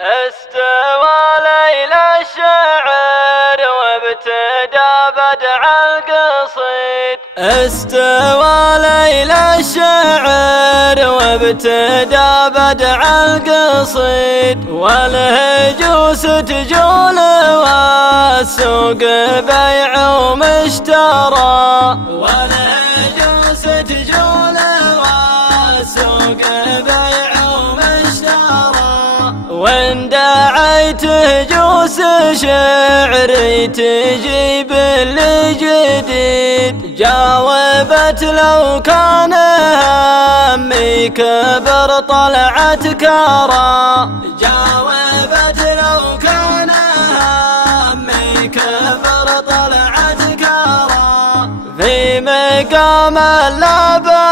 استوى ليل الشعر وابتدى بدع القصيد. استوى ليل الشعر وابتدى بدع القصيد. والهجوس تجول والسوق بيع ومشترى. والهجوس تجول والسوق بيع ومشترى. وإن دعيت هجوس شعري تجيب اللي جديد. جاوبت لو كان همي كبر طلعت كرى. جاوبت لو كان همي كبر طلعت كرى. في مقام اللبه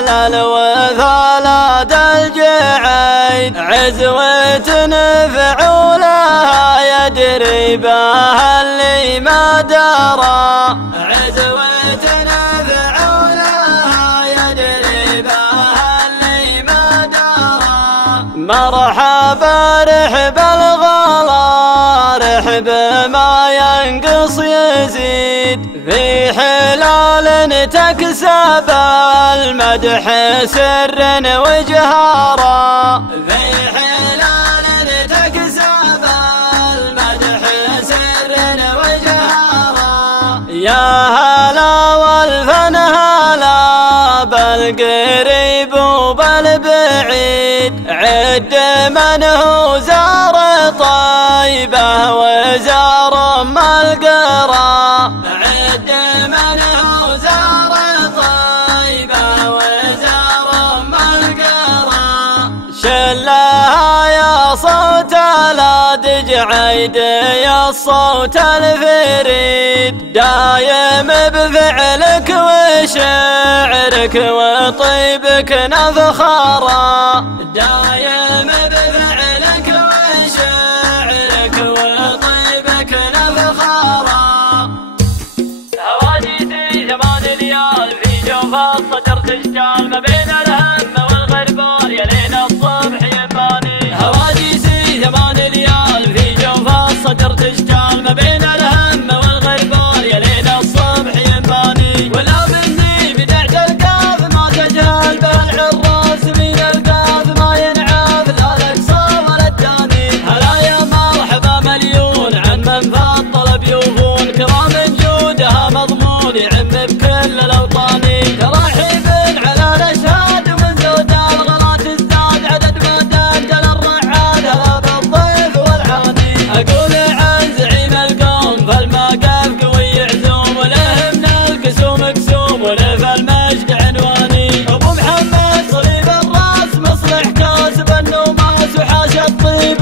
للوثالات الجعيد. عزوة فعولها يدري بها اللي ما درى. عزوة فعولها يدري بها اللي ما درى. مرحبا رحب الغلا رحب ما ينقص يزيد. في حلال تكسب المدح سر وجهارا. في حلال تكسب المدح سر وجهارا. يا هلا والفن هلا بالقريب وبالبعيد. عد من هو زار طيبه وزار ام القرى. عد من هو زار طيبه وزار ام القرى. شلها يا صوت الادج عيد يا الصوت الفريد. دايم بفعلك وشعرك وطيبك نفخرا. دايم بفعلك وشعرك وطيبك نفخرا. هواديتي 8 ليال في جوف الصدر تشتعل ما بين الهم والغربال. يا ليل الصبح يباني. هواديتي 8 ليال في جوف الصدر تشتعل ما بين الهم والغربال. يا ليل الصبح يباني. ولا مني بدعت القاف ما تجهل بالعراس. من القاف ما ينعاف لا الاقصى ولا الثاني. هلا يا مرحبا مليون عن من فضل بيوفون. كرام جودها مضمون يعم بكل الاوطان. ترحيب على الاشهاد ومن زود الغلا تزداد. عدد ما دندل الرعاد هلا بالضيف والعاني. اقول عن زعيم القوم فالموقف قوي يعزوم. وله من الكسوم كسوم وله فالمجد عنواني. ابو محمد صليب الراس مصلح كاسب النوماس. وحاشا الطيب